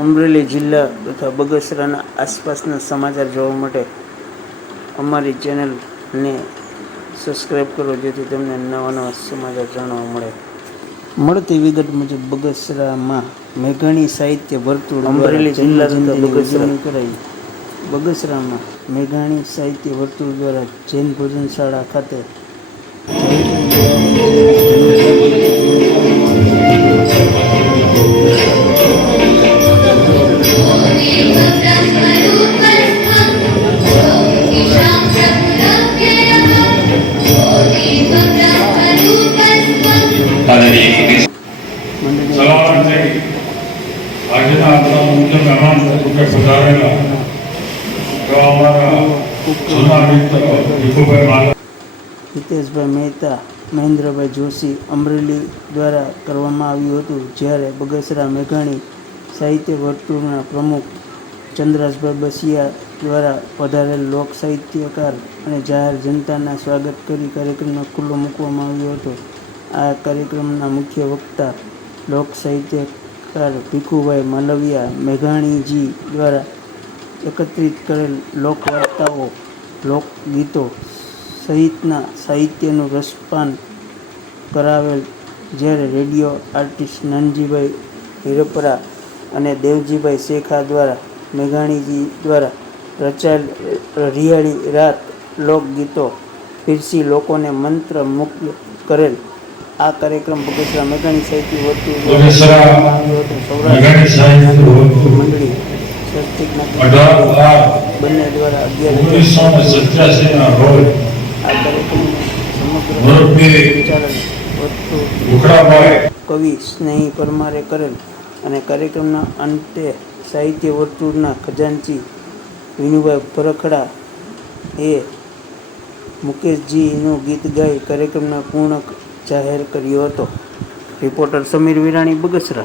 અમરેલી જિલ્લા તથા બગસરાના આસપાસના સમાચાર જોવા માટે અમારી ચેનલને સબસ્ક્રાઈબ કરો જેથી તમને નવા નવા સમાચાર જાણવા મળે. મળતી વિગત મુજબ બગસરામાં મેઘાણી સાહિત્ય વર્તુળ અમરેલી જિલ્લા બગસરા. કરાઈ. બગસરામાં મેઘાણી સાહિત્ય વર્તુળ દ્વારા જૈન ભોજનશાળા ખાતે હિતેશભાઈ મહેતા, મહેન્દ્રભાઈ જોશી, અમરેલી દ્વારા કરવામાં આવ્યું હતું, જ્યારે બગસરા મેઘાણી સાહિત્ય વર્તુળના પ્રમુખ ચંદ્રાસભાઈ બસિયા દ્વારા પધારેલ લોક સાહિત્યકાર અને જાહેર જનતાના સ્વાગત કરી કાર્યક્રમને ખુલ્લો મૂકવામાં આવ્યો હતો. આ કાર્યક્રમના મુખ્ય વક્તા લોક સાહિત્યકાર ભીખુભાઈ માલવિયા મેઘાણીજી દ્વારા એકત્રિત કરેલ લોકવાર્તાઓ, લોકગીતો સહિતના સાહિત્યનું રસપાન કરાવેલ, જ્યારે રેડિયો આર્ટિસ્ટ નાનજીભાઈ હિરપરા અને દેવજીભાઈ શેખા દ્વારા, મેઘાણીજી દ્વારા રચાયેલ રિયાળી રાત લોકગીતો ફિરસી લોકોને મંત્ર મુક્ત કરેલ આ કાર્યક્રમ બગસરા મેઘાણી સાહિત્ય હતો. સૌરાષ્ટ્ર મંડળી બંને દ્વારા અગિયાર આ કાર્યક્રમ સમગ્ર કવિ સ્નેહી પરમારે કરેલ અને કાર્યક્રમના અંતે સાહિત્ય વર્તુળના ખજાનચી વિનુભાઈ પરખડા એ મુકેશજીનું ગીત ગાઈ કાર્યક્રમના પૂર્ણ જાહેર કર્યો હતો. રિપોર્ટર સમીર વિરાણી બગસરા.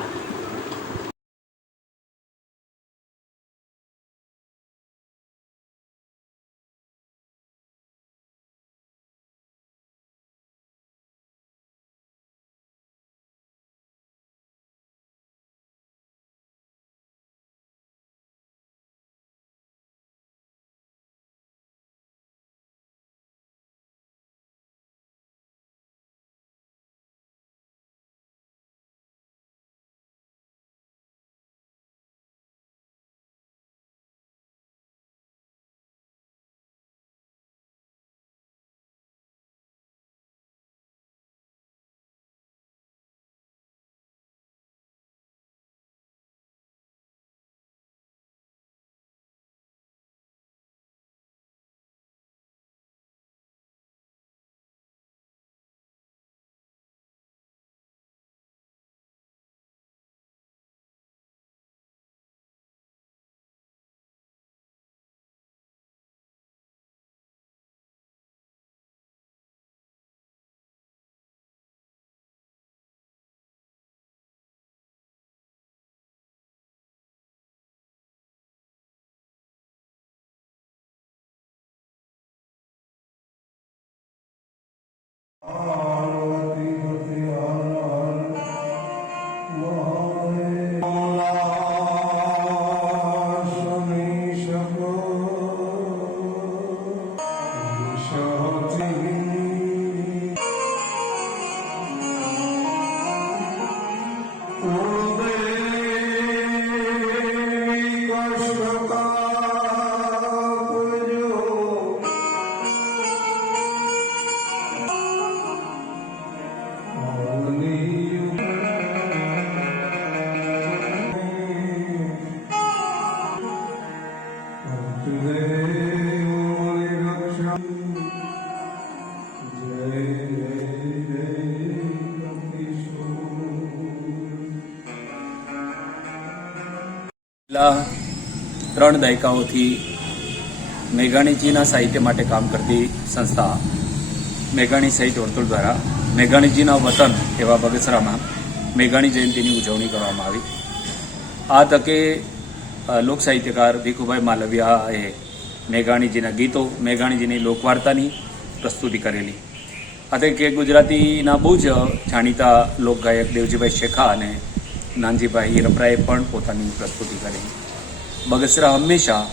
Oh. છેલ્લા ત્રણ દાયકાઓથી મેઘાણીજીના સાહિત્ય માટે કામ કરતી સંસ્થા મેઘાણી સાહિત્ય વર્તુળ દ્વારા મેઘાણીજીના વતન એવા બગસરામાં મેઘાણી જયંતિની ઉજવણી કરવામાં આવી. આ તકે લોક સાહિત્યકાર ભીખુભાઈ માલવિયાએ મેઘાણીજીના ગીતો, મેઘાણીજીની લોકવાર્તાની પ્રસ્તુતિ કરેલી. આ તકે ગુજરાતીના બહુ જ જાણીતા લોકગાયક દેવજીભાઈ શેખા અને નાનજીભાઈ રપરાએ પણ પોતાની પ્રસ્તુતિ કરી. બગસરા હંમેશા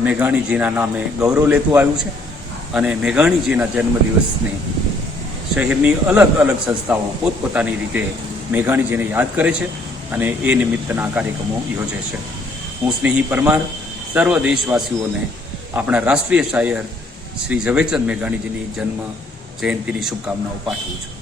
મેઘાણીજીના નામે ગૌરવ લેતું આવ્યું છે અને મેઘાણીજીના જન્મદિવસને શહેરની અલગ અલગ સંસ્થાઓ પોતપોતાની રીતે મેઘાણીજીને યાદ કરે છે અને એ નિમિત્તના કાર્યક્રમો યોજે છે. હું સ્નેહી પરમાર, સર્વ દેશવાસીઓને આપણા રાષ્ટ્રીય શાયર શ્રી ઝવેરચંદ મેઘાણીજીની જન્મ જયંતિની શુભકામનાઓ પાઠવું છું.